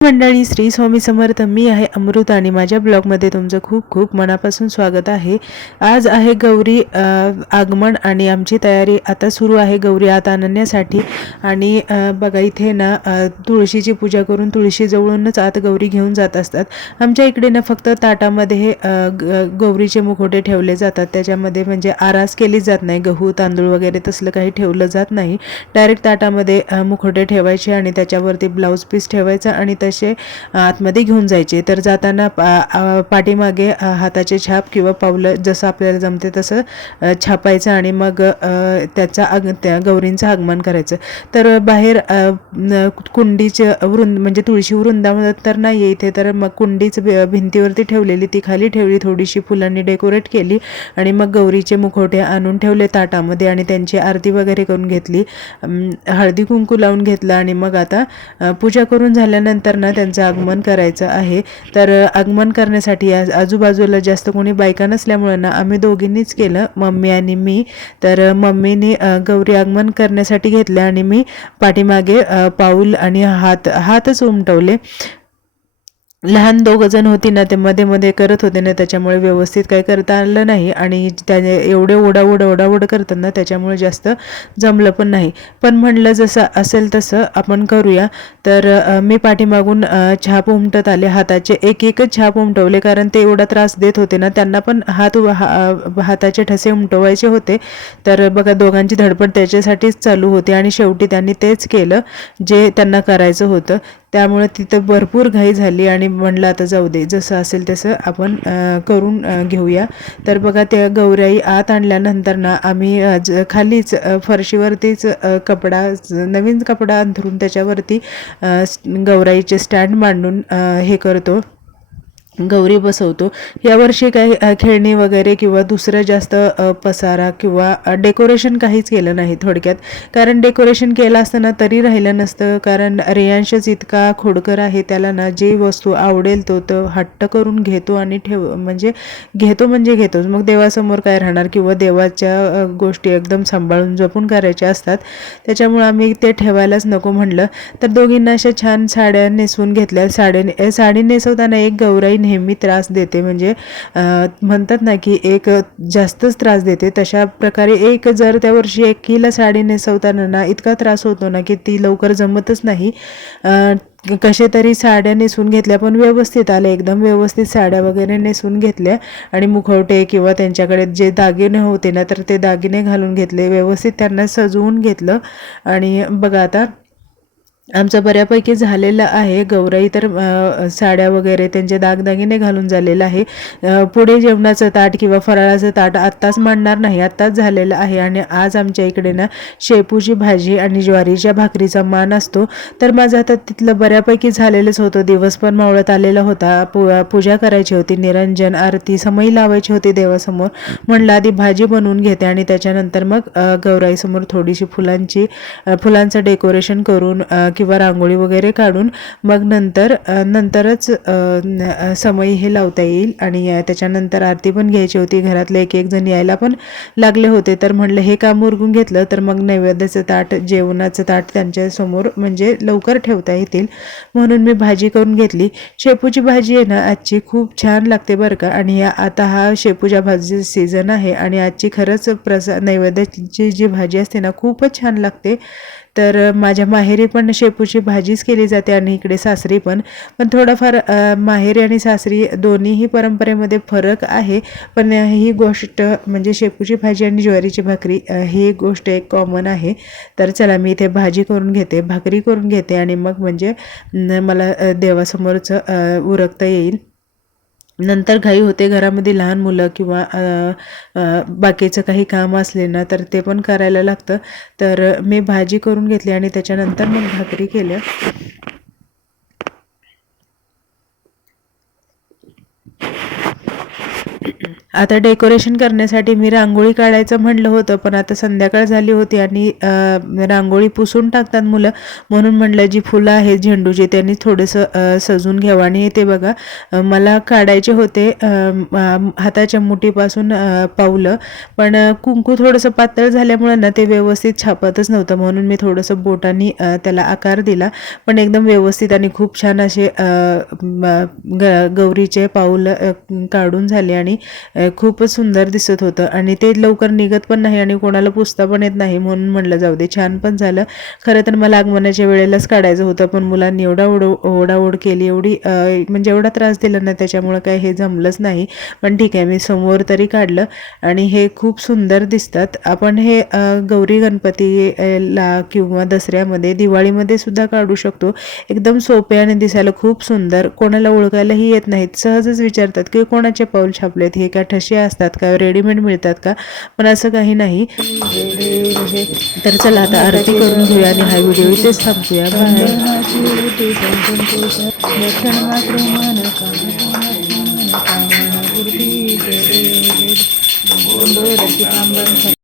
मंडळी श्री स्वामी समर्थ मी आहे अमृत आणि माझ्या ब्लॉगमध्ये तुमचं खूप खूप मनापासून स्वागत आहे. आज आहे गौरी आगमन आणि आमची तयारी आता सुरू आहे गौरी आत आणण्यासाठी. आणि बघा इथे ना तुळशीची पूजा करून तुळशी जवळूनच आत गौरी घेऊन जात असतात. आमच्या इकडे ना फक्त ताटामध्ये ग- गौरीचे मुखोटे ठेवले जातात. त्याच्यामध्ये म्हणजे आरास केली जात नाही. गहू तांदूळ वगैरे तसलं काही ठेवलं जात नाही. डायरेक्ट ताटामध्ये मुखोटे ठेवायचे आणि त्याच्यावरती ब्लाऊज पीस ठेवायचा आणि तसे असे आतमध्ये घेऊन जायचे. तर जाताना पा पाठीमागे हाताचे छाप किंवा पावलं जसं आपल्याला जमते तसं छापायचं आणि मग त्याचा आग त्या गौरींचं आगमन करायचं. तर बाहेर न- कुंडीचे वृंद म्हणजे तुळशी वृंदावन तर नाही आहे इथे तर मग कुंडीच भि- भिंतीवरती ठेवलेली ती खाली ठेवली थोडीशी फुलांनी डेकोरेट केली आणि मग गौरीचे मुखवटे आणून ठेवले ताटामध्ये आणि त्यांची आरती वगैरे करून घेतली. हळदी कुंकू लावून घेतलं आणि मग आता पूजा करून झाल्यानंतर ना त्यांचं आगमन करायचं आहे. तर आगमन करण्यासाठी आज आजूबाजूला जास्त कोणी बायका नसल्यामुळं ना आम्ही दोघींनीच केलं मम्मी आणि मी. तर मम्मीने गौरी आगमन करण्यासाठी घेतलं आणि मी पाठीमागे पाऊल आणि हात हातच उमटवले. लहान दोघं जण होती ना ते मध्ये मध्ये करत होते ना त्याच्यामुळे व्यवस्थित काही करता आलं नाही. आणि त्याने एवढे ओढाओढ ओढाओढ करतात ना त्याच्यामुळे जास्त जमलं पण नाही. पण म्हणलं जसं असेल तसं आपण करूया. तर मी पाठीमागून छाप उमटत आले. हाताचे एक एकच छाप उमटवले. कारण ते एवढा त्रास देत होते ना त्यांना पण हात हा- हाताचे ठसे उमटवायचे होते. तर बघा दोघांची धडपड त्याच्यासाठीच चालू होती आणि शेवटी त्यांनी तेच केलं जे त्यांना करायचं होतं. त्यामुळे तिथं भरपूर घाई झाली आणि म्हणलं आता जाऊ दे जसं असेल तसं आपण करून घेऊया. तर बघा त्या गौराई आत आणल्यानंतर ना आम्ही खालीच फरशीवरतीच कपडा नवीन कपडा अंथरून त्याच्यावरती गौराईचे स्टँड मांडून हे करतो. गौरी बसवतो. यावर्षी काही खेळणी वगैरे किंवा दुसरं जास्त पसारा किंवा डेकोरेशन काहीच केलं नाही थोडक्यात. कारण डेकोरेशन केलं असतं ना तरी राहिलं नसतं. कारण रियांशच इतका खोडकर आहे त्याला ना जी वस्तू आवडेल तो तो हट्ट करून घेतो आणि ठेव म्हणजे घेतो म्हणजे घेतोच. मग देवासमोर काय राहणार? किंवा देवाच्या गोष्टी एकदम सांभाळून जपून करायच्या असतात. त्याच्यामुळं आम्ही ते ठेवायलाच नको म्हणलं. तर दोघींना अशा छान साड्या नेसवून घेतल्या. साड्या साडी नेसवताना एक गौराई नेहमी त्रास देते. म्हणजे म्हणतात ना की एक जास्तच त्रास देते. तशा प्रकारे एक जर त्या वर्षी एकीला साडी नेसवताना ना इतका त्रास होतो ना की ती लवकर जमतच नाही. कसे तरी साड्या नेसून घेतल्या पण व्यवस्थित आल्या. एकदम व्यवस्थित साड्या वगैरे नेसून घेतल्या आणि मुखवटे किंवा त्यांच्याकडे जे दागिने होते ना तर ते दागिने घालून घेतले. व्यवस्थित त्यांना सजवून घेतलं. आणि बघा आता आमचं बऱ्यापैकी झालेलं आहे. गौराई तर साड्या वगैरे त्यांचे दागदागिने घालून झालेलं आहे. पुढे जेवणाचं ताट किंवा फराळाचं ताट आत्ताच मांडणार नाही. आत्ताच झालेलं आहे आणि आज आमच्या इकडे ना शेपूची भाजी आणि ज्वारीच्या भाकरीचा मान असतो. तर माझं आता तिथलं बऱ्यापैकी झालेलंच होतं. दिवस पण मावळत आलेला होता. पू पूजा करायची होती. निरंजन आरती समई लावायची होती देवासमोर. म्हणलं आधी भाजी बनवून घेते आणि त्याच्यानंतर मग गौराईसमोर थोडीशी फुलांची फुलांचं डेकोरेशन करून किंवा रांगोळी वगैरे काढून मग नंतर नंतरच अ, समई हे लावता येईल आणि त्याच्यानंतर आरती पण घ्यायची होती. घरातले एक एक जण यायला पण लागले होते. तर म्हणलं हे काम उरकून घेतलं तर मग नैवेद्याचं ताट जेवणाचं ताट त्यांच्यासमोर म्हणजे लवकर ठेवता येतील. म्हणून मी भाजी करून घेतली. शेपूची भाजी आहे ना आजची खूप छान लागते बरं का. आणि या- आता हा शेपूच्या भाजीचा सीझन आहे आणि आजची खरंच प्रसा नैवेद्याची जी भाजी असते ना खूपच छान लागते. तर माझ्या माहेरी पण शेपूची भाजीच केली जाते आणि इकडे सासरी पण. पण थोडंफार माहेरी आणि सासरी दोन्हीही परंपरेमध्ये फरक आहे. पण ही गोष्ट म्हणजे शेपूची भाजी आणि ज्वारीची भाकरी ही गोष्ट एक कॉमन आहे. तर चला मी इथे भाजी करून घेते भाकरी करून घेते आणि मग म्हणजे मला देवासमोरचं उरकता येईल. नंतर घाई होते घरामध्ये लहान मुलं किंवा बाकीचं काही काम असले ना तर ते पण करायला लागतं. तर मी भाजी करून घेतली आणि त्याच्यानंतर मग भाकरी केल्या. आता डेकोरेशन करण्यासाठी मी रांगोळी काढायचं म्हणलं होतं पण आता संध्याकाळ झाली होती आणि रांगोळी पुसून टाकतात मुलं. म्हणून म्हणलं जी फुलं आहेत झेंडूची त्यांनी थोडंसं सजून घ्यावं. आणि ते बघा मला काढायचे होते हाताच्या मुठीपासून पावलं. पण कुंकू थोडंसं पातळ झाल्यामुळं ना ते व्यवस्थित छापतच नव्हतं. म्हणून मी थोडंसं बोटानी त्याला आकार दिला. पण एकदम व्यवस्थित आणि खूप छान असे ग गौरीचे पाऊल काढून झाले. आणि खूपच सुंदर दिसत होतं. आणि ते लवकर निघत पण नाही आणि कोणाला पुसता पण येत नाही म्हणून म्हणलं जाऊ दे छान पण झालं. खरं तर मला आगमनाच्या वेळेलाच काढायचं होतं पण मुलांनी एवढा ओढ ओढाओढ केली एवढी म्हणजे एवढा त्रास दिला ना त्याच्यामुळं काय हे जमलंच नाही. पण ठीक आहे मी समोर तरी काढलं आणि हे खूप सुंदर दिसतात. आपण हे गौरी गणपतीला किंवा दसऱ्यामध्ये दिवाळीमध्ये सुद्धा काढू शकतो. एकदम सोपे आणि दिसायला खूप सुंदर. कोणाला ओळखायलाही येत नाहीत. सहजच विचारतात की कोणाचे पाऊल छापलेत? हे काय ठसे असतात का? रेडीमेड मिळतात का? पण असं काही नाही. तर चला आता आरती करून घेऊया आणि हा व्हिडिओ इथेच थांबूया बाय.